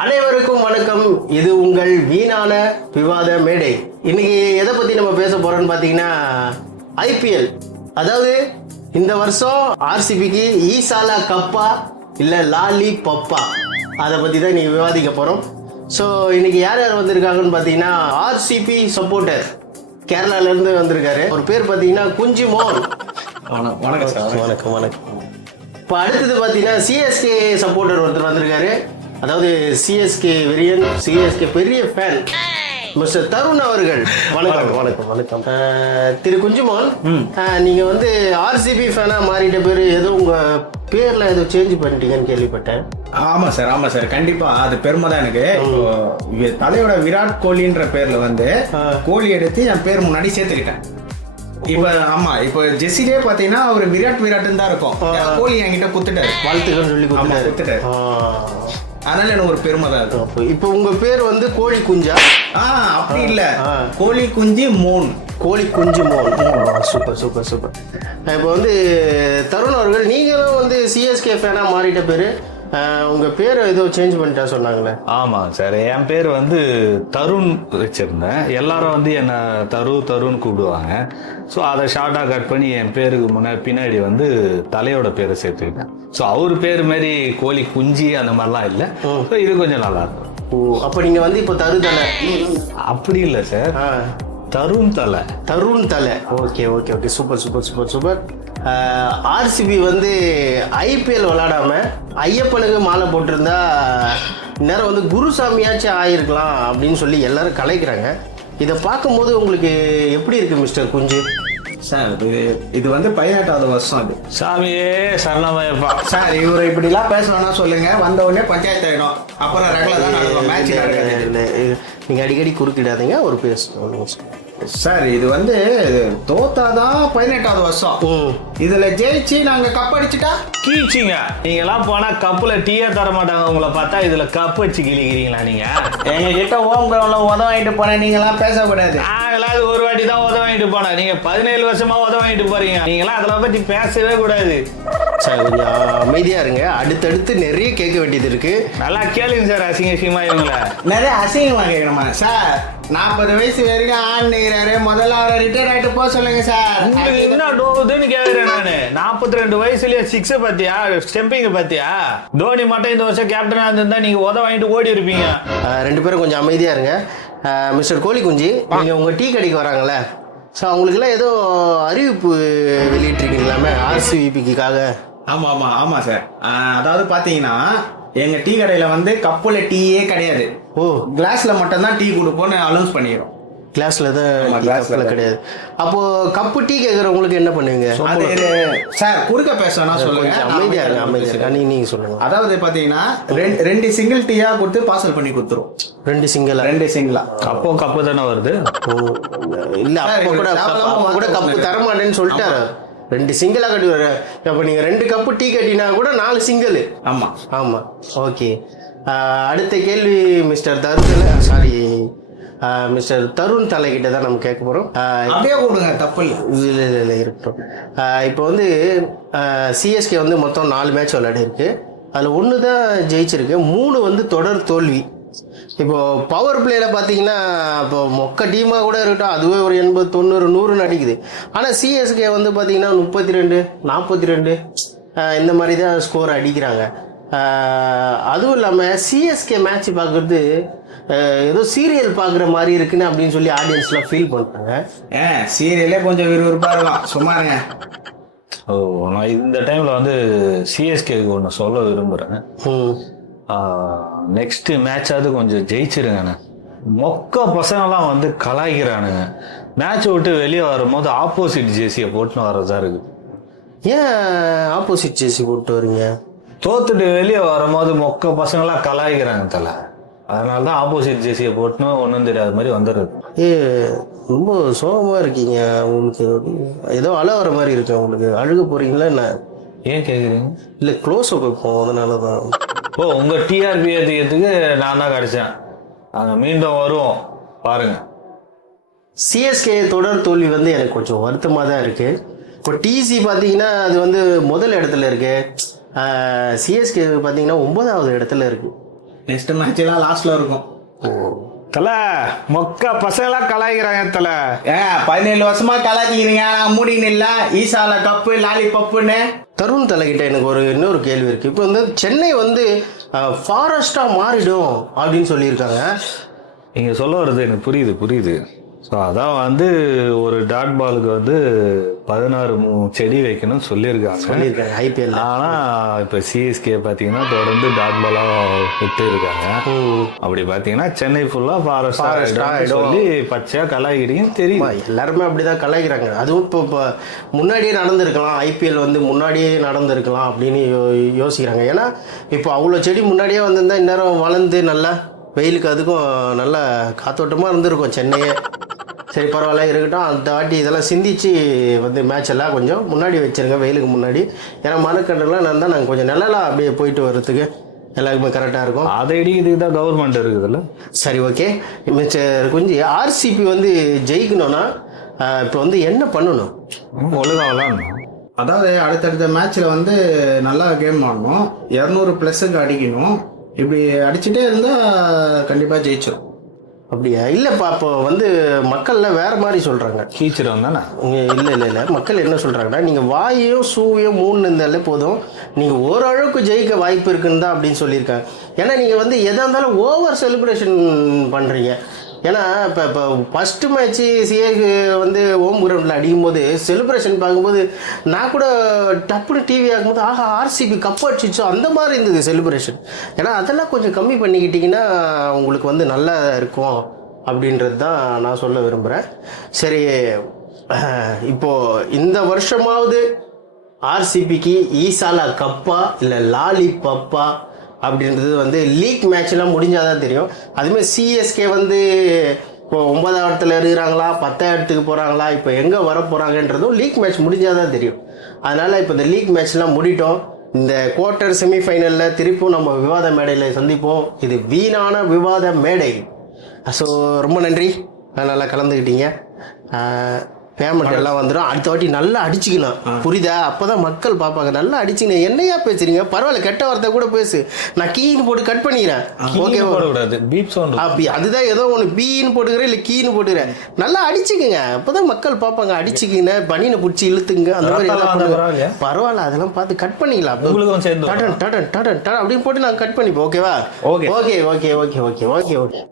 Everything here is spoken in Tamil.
அனைவருக்கும் வணக்கம். இது உங்கள் வீணான விவாத மேடை. இன்னைக்கு எதை பத்தி நம்ம பேச போறோம்னு பாத்தீங்கன்னா ஐபிஎல். அதாவது இந்த வருஷம் ஆர்சிபிக்கு ஈசாலா கப்பா இல்ல லாலி பப்பா, அதை பத்தி தான் இன்னைக்கு விவாதிக்க போறோம். ஸோ இன்னைக்கு யார் யார் வந்திருக்காங்கன்னு பாத்தீங்கன்னா ஆர்சிபி சப்போர்ட்டர் கேரளால இருந்து வந்திருக்காரு. ஒரு பேர் பாத்தீங்கன்னா குஞ்சி மோகன். வணக்கம் சார். வணக்கம் வணக்கம். இப்போ அடுத்தது பாத்தீங்கன்னா சிஎஸ்கே சப்போர்ட்டர் ஒருத்தர் வந்திருக்காரு. அதாவது சிஎஸ்கே வெரியன், சிஎஸ்கே பெரிய ஃபேன் மிஸ்டர் தருண் அவர்கள். வணக்கம் வணக்கம் வணக்கம். திரு குஞ்சுமோன், நீங்க வந்து ஆர்சிபி ஃபேனா மாறிட்ட பேரு ஏதோ உங்க பேர்ல ஏதோ சேஞ்ச் பண்ணிட்டீங்கன்னு கேள்விப்பட்டேன். ஆமா சார் கண்டிப்பா அது பெருமை தான் எனக்கு. தலையோட விராட் கோலின்ற பேர்ல வந்து கோலி எடுத்து என் பேர் முன்னாடி சேர்த்துக்கிட்டேன். இப்போ ஜெர்சிலே பாத்தீங்கன்னா அவர் விராட்னு தான் இருக்கும். கோலி என்கிட்ட குத்துட்டாரு, வாழ்த்துக்கள் சொல்லி குத்துட்டாரு. அதனால எனக்கு ஒரு பெருமை தான் இருக்கும். இப்போ உங்க பேர் வந்து கோழி குஞ்சா? அப்படி இல்ல, கோழி குஞ்சு மோன். கோழி குஞ்சு மோன். Super super super. இப்போ வந்து தருண் அவர்கள், நீங்களும் வந்து சிஎஸ்கே ஃபேனா மாறிட்ட பேரு, உங்க பேர் ஏதோ சேஞ்ச் பண்ணிட்டா சொன்னாங்களே? ஆமாங்க சார், என் பேர் வந்து தருண் வச்சிருந்தேன். எல்லாரும் வந்து என்னை தருண் கூப்பிடுவாங்க. ஸோ அதை ஷார்ட்டாக கட் பண்ணி என் பேருக்கு பின்னாடி வந்து தலையோட பேரை சேர்த்துக்கிட்டேன். ஸோ அவர் பேர் மாதிரி கோழி குஞ்சி அந்த மாதிரிலாம் இல்லை. ஸோ இது கொஞ்சம் நல்லா இருக்கும். ஓ, அப்போ நீங்க வந்து இப்போ தலை அப்படி இல்லை சார், தருண் தலை. Okay okay okay, super super super super. RCB வந்து ஐபிஎல் விளையாடாம ஐயப்பனுக்கு மாலை போட்டிருந்தா இந்நேரம் வந்து குருசாமியாச்சும் ஆயிருக்கலாம் அப்படின்னு சொல்லி எல்லாரும் கலைக்கிறாங்க. இதை பார்க்கும்போது உங்களுக்கு எப்படி இருக்கு மிஸ்டர் குஞ்சு? சார் இது வந்து 18வது வருஷம். அது சாமியே சரணமயப்பா சார். இவரை இப்படிலாம் பேசணும்னா சொல்லுங்க, வந்த உடனே பஞ்சாயத்து ஆயிடும். அப்புறம் ரெகுலர் தான் மேட்ச் நடக்குது. நீங்க அடிக்கடி குறுக்கிடாதீங்க, ஒரு பேசணும் சார். இது வந்து தோத்தாதான் 18வது வருஷம். இதுல ஜெயிச்சு நாங்க கப் அடிச்சுட்டா கீச்சிங்க. நீங்க எல்லாம் போனா கப்புல டீயே தர மாட்டாங்க. உங்களை பார்த்தா இதுல கப் வச்சு கிழிக்கிறீங்களா நீங்க? எங்க கிட்ட ஹோம் கிரவுண்ட்ல உதவ வாங்கிட்டு போன நீங்க எல்லாம் பேசக்கூடாது. நாங்களாவது ஒரு வாட்டி தான் உதவ வாங்கிட்டு போனேன். நீங்க 17 வருஷமா உதவ வாங்கிட்டு போறீங்க. நீங்களாம் அதெல்லாம் பத்தி பேசவே கூடாது சார். கொஞ்சம் அமைதியா இருங்க, அடுத்தடுத்து நிறைய கேட்க வேண்டியது இருக்கு. நல்லா கேளுங்க சார். அசிங்கமா இவங்கள நிறைய அசிங்கமா கேட்கணுமா சார்? 40 வயசு வரைக்கும் ஆடுறாரு, முதல்ல அவரை ரிட்டையர் ஆயிட்டு போக சொல்லுங்க சார். உங்களுக்கு என்ன டோகுதுன்னு கேக்குறேன் நானு. 42 வயசுலயே 6 பாத்தியா, ஸ்டெம்பிங் பாத்தியா? தோனி மட்டும் இந்த வருஷம் கேப்டனா இருந்தா நீங்க உதவ வாங்கிட்டு ஓடி இருப்பீங்க. ரெண்டு பேரும் கொஞ்சம் அமைதியா இருங்க. மிஸ்டர் கோழி குஞ்சி, நீங்க உங்க டீ கடைக்கு வராங்களே, ஸோ அவங்களுக்குலாம் ஏதோ அறிவிப்பு வெளியிட்டிருக்கீங்களாமே ஆர்சிபிக்காக? ஆமா சார். அதாவது பாத்தீங்கன்னா எங்க டீ கடையில வந்து கப்புல டீயே கிடையாது. கிளாஸ்ல மட்டும் தான் டீ கொடுப்போம்னு அனௌன்ஸ் பண்ணிடுறோம். கிளாஸ்ல தான் கிடையாது. அப்போ கப்பு டீ கேட்கறவங்களுக்கு என்ன பண்ணுவீங்க சார்? குறுக்க பேசணும் சொல்லுங்க. அமைதியா நீங்க சொல்லுங்க. அதாவது பாத்தீங்கன்னா 2 சிங்கிள் டீயா கொடுத்து பார்சல் பண்ணி கொடுத்துரும். 2 சிங்கிளா? அப்போ கப்பு தானே வருது. இல்ல அப்போ கூட கப்பு தரமாட்டேன்னு சொல்லிட்டாரு. 2 சிங்கிளா கட்டி வர. அப்ப நீங்க 2 கப்பு டீ கட்டினா கூட 4 சிங்கிள். ஆமா ஓகே. அடுத்த கேள்வி மிஸ்டர் மிஸ்டர் தருண் தலை கிட்ட தான் நம்ம கேட்க போறோம். அப்படியே கொடுங்க, தப்பு இல்லை இருக்கட்டும். இப்போ வந்து சிஎஸ்கே வந்து மொத்தம் 4 மேட்ச் விளையாடி இருக்கு. அதில் 1 தான் ஜெயிச்சிருக்கு, 3 வந்து தொடர் தோல்வி. இப்போ பவர் பிளேல பார்த்தீங்கன்னா இப்போ மொக்க டீமாக கூட இருக்கட்டும், அதுவே ஒரு 80, 90, 100 அடிக்குது. ஆனால் சிஎஸ்கே வந்து பார்த்தீங்கன்னா 32, 42 இந்த மாதிரி தான் ஸ்கோர் அடிக்கிறாங்க. அதுவும் இல்லாமல் சிஎஸ்கே மேட்ச் பார்க்குறது ஏதோ சீரியல் பார்க்குற மாதிரி இருக்குன்னு அப்படின்னு சொல்லி ஆடியன்ஸ்லாம் ஃபீல் பண்ணுறாங்க. சீரியலே கொஞ்சம் விறுவிறுப்பாக இருக்கலாம், சும்மாருங்க. நான் இந்த டைமில் வந்து சிஎஸ்கேக்கு ஒன்று சொல்ல விரும்புகிறேன். நெக்ஸ்ட் மேட்சாவது கொஞ்சம் ஜெயிச்சிருங்கண்ணே. மொக்க பசங்கள்லாம் வந்து கலாய்க்கிறானுங்க. மேட்சை விட்டு வெளியே வரும்போது ஆப்போசிட் ஜேசியை போட்டுன்னு வர்றதா இருக்கு. ஏன் ஆப்போசிட் ஜேசி போட்டு வரீங்க? தோத்துட்டு வெளியே வரும்போது மொக்க பசங்களாம் கலாய்க்கிறாங்க தலை. அதனால தான் ஆப்போசிட் ஜேசியை போட்டுன்னு ஒன்றும் தெரியாத மாதிரி வந்துடுறது. ரொம்ப சோகமாக இருக்கீங்க. உங்களுக்கு ஏதோ அழ வர மாதிரி இருக்கு. உங்களுக்கு அழுக போறீங்களா என்ன? ஏன் கேட்குறீங்க? இல்லை க்ளோஸ் அப் வைப்போம், அதனால தான். உங்கள் டிஆர்பி ஏற்றுக்கிறதுக்கு நான் தான் கிடைச்சேன். நாங்கள் மீண்டும் வருவோம் பாருங்க. சிஎஸ்கே தொடர் தோல்வி வந்து எனக்கு கொஞ்சம் வருத்தமாக தான் இருக்கு. இப்போ டிசி பார்த்தீங்கன்னா அது வந்து முதல் இடத்துல இருக்கு. சிஎஸ்கே பார்த்தீங்கன்னா 9வது இடத்துல இருக்கு. நெக்ஸ்ட் மேட்ச் எல்லாம் லாஸ்ட்ல இருக்கும். தலை மொக்க பசங்களாம் கலாய்க்கிறாங்க தலை. 17 வருஷமா கலாச்சிக்கிறீங்க, மூடின்னு இல்ல ஈசால கப்பு லாலி பப்புன்னு. தருண் தலைகிட்ட எனக்கு இன்னொரு கேள்வி இருக்கு. இப்போ வந்து சென்னை வந்து ஃபாரஸ்டா மாறிடும் அப்படின்னு சொல்லியிருக்காங்க. நீங்க சொல்ல வர்றது எனக்கு புரியுது. ஸோ அதான் வந்து ஒரு டாட் பாலுக்கு வந்து 16 செடி வைக்கணும்னு சொல்லியிருக்காங்க ஐபிஎல். ஆனால் இப்போ சிஎஸ்கே பார்த்தீங்கன்னா தொடர்ந்து டாட் பாலாக விட்டு இருக்காங்க. அப்படி பார்த்தீங்கன்னா சென்னை ஃபுல்லாக ஃபாரஸ்ட் சொல்லி பச்சையாக கலாய்க்கிறீங்கன்னு தெரியும். எல்லாருமே அப்படிதான் கலாய்க்கிறாங்க. அதுவும் இப்போ முன்னாடியே நடந்திருக்கலாம், ஐபிஎல் வந்து முன்னாடியே நடந்திருக்கலாம் அப்படின்னு யோசிக்கிறாங்க. ஏன்னா இப்போ அவ்வளோ செடி முன்னாடியே வந்திருந்தா இந்நேரம் வளர்ந்து நல்லா வெயிலுக்கு அதுக்கும் நல்ல காத்தோட்டமாக இருந்திருக்கும் சென்னையே. சரி பரவாயில்ல இருக்கட்டும், அந்த வாட்டி இதெல்லாம் சிந்திச்சு வந்து மேட்ச் எல்லாம் கொஞ்சம் முன்னாடி வச்சுருங்க வெயிலுக்கு முன்னாடி. ஏன்னா மரக்கன்றுலாம் நான் தான் நாங்கள் கொஞ்சம் நிழலாக அப்படியே போயிட்டு வர்றதுக்கு எல்லாருக்குமே கரெக்டாக இருக்கும். அதை இடிக்கிறதுக்கு தான் கவர்மெண்ட் இருக்குதுல்ல. சரி ஓகே, கொஞ்சம் ஆர்சிபி வந்து ஜெயிக்கணும்னா இப்போ வந்து என்ன பண்ணணும்? ஒழுங்கா விளாடணும். அதாவது அடுத்தடுத்த மேட்ச்ல வந்து நல்லா கேம் ஆடணும், 200+ அடிக்கணும். இப்படி அடிச்சுட்டே இருந்தா கண்டிப்பா ஜெயிச்சிடும். அப்படியா? இல்லைப்பா, இப்போ வந்து மக்கள்லாம் வேறு மாதிரி சொல்கிறாங்க. கீச்சிடும் தானே? இல்லை மக்கள் என்ன சொல்கிறாங்கன்னா, நீங்கள் வாயும் சூவையும் 3 இருந்தாலே போதும், நீங்கள் ஓரளவுக்கு ஜெயிக்க வாய்ப்பு இருக்குன்னு தான் அப்படின்னு சொல்லியிருக்காங்க. ஏன்னா நீங்கள் வந்து எதாக இருந்தாலும் ஓவர் செலிப்ரேஷன் பண்ணுறீங்க. ஏன்னா இப்போ ஃபஸ்ட்டு மேட்ச்சு சிஏக்கு வந்து ஹோம் கிரவுண்டில் அடிக்கும்போது செலிப்ரேஷன் பார்க்கும்போது நான் கூட டப்புனு டிவி ஆகும்போது ஆஹா ஆர்சிபி கப் அடிச்சிச்சோ அந்த மாதிரி இருந்தது செலிப்ரேஷன். ஏன்னா அதெல்லாம் கொஞ்சம் கம்மி பண்ணிக்கிட்டிங்கன்னா உங்களுக்கு வந்து நல்லா இருக்கும் அப்படின்றது தான் நான் சொல்ல விரும்புகிறேன். சரி, இப்போது இந்த வருஷமாவது ஆர்சிபிக்கு ஈசாலா கப்பா இல்லை லாலி பப்பா அப்படின்றது வந்து லீக் மேட்ச்லாம் முடிஞ்சாதான் தெரியும். அதுமாதிரி சிஎஸ்கே வந்து இப்போ 9ஆம் இடத்துல இருக்கிறாங்களா 10ஆம் இடத்துக்கு போகிறாங்களா இப்போ எங்கே வர போகிறாங்கன்றதும் லீக் மேட்ச் முடிஞ்சாதான் தெரியும். அதனால் இப்போ இந்த லீக் மேட்ச்லாம் முடிட்டோம். இந்த குவார்ட்டர் செமிஃபைனலில் திருப்பும் நம்ம விவாத மேடையில் சந்திப்போம். இது வீணான விவாத மேடை. ஸோ ரொம்ப நன்றி, நல்லா கலந்துக்கிட்டீங்க. பேமெண்ட் எல்லாம் வந்துடும். அடுத்த வாட்டி நல்லா அடிச்சுக்கலாம், புரியுதா? அப்போதான் மக்கள் பார்ப்பாங்க. நல்லா அடிச்சுக்கணும். என்னையா பேசுறீங்க? பரவாயில்ல, கெட்ட வார்த்தை கூட பேசு, நான் கீன்னு போட்டு கட் பண்ணிக்கிறேன். ஓகே, அப்படி அதுதான் ஏதோ ஒன்று பீன்னு போட்டுக்கிறேன் இல்லை கீன்னு போட்டுக்கிறேன். நல்லா அடிச்சுக்குங்க, அப்போதான் மக்கள் பார்ப்பாங்க. அடிச்சுக்கிங்க, பனியனை பிடிச்சி இழுத்துங்க, அந்த மாதிரி எல்லாம் பரவாயில்ல, அதெல்லாம் பார்த்து கட் பண்ணிக்கலாம். அப்படின்னு போட்டு நாங்கள் கட் பண்ணிப்போம். ஓகேவா? ஓகே.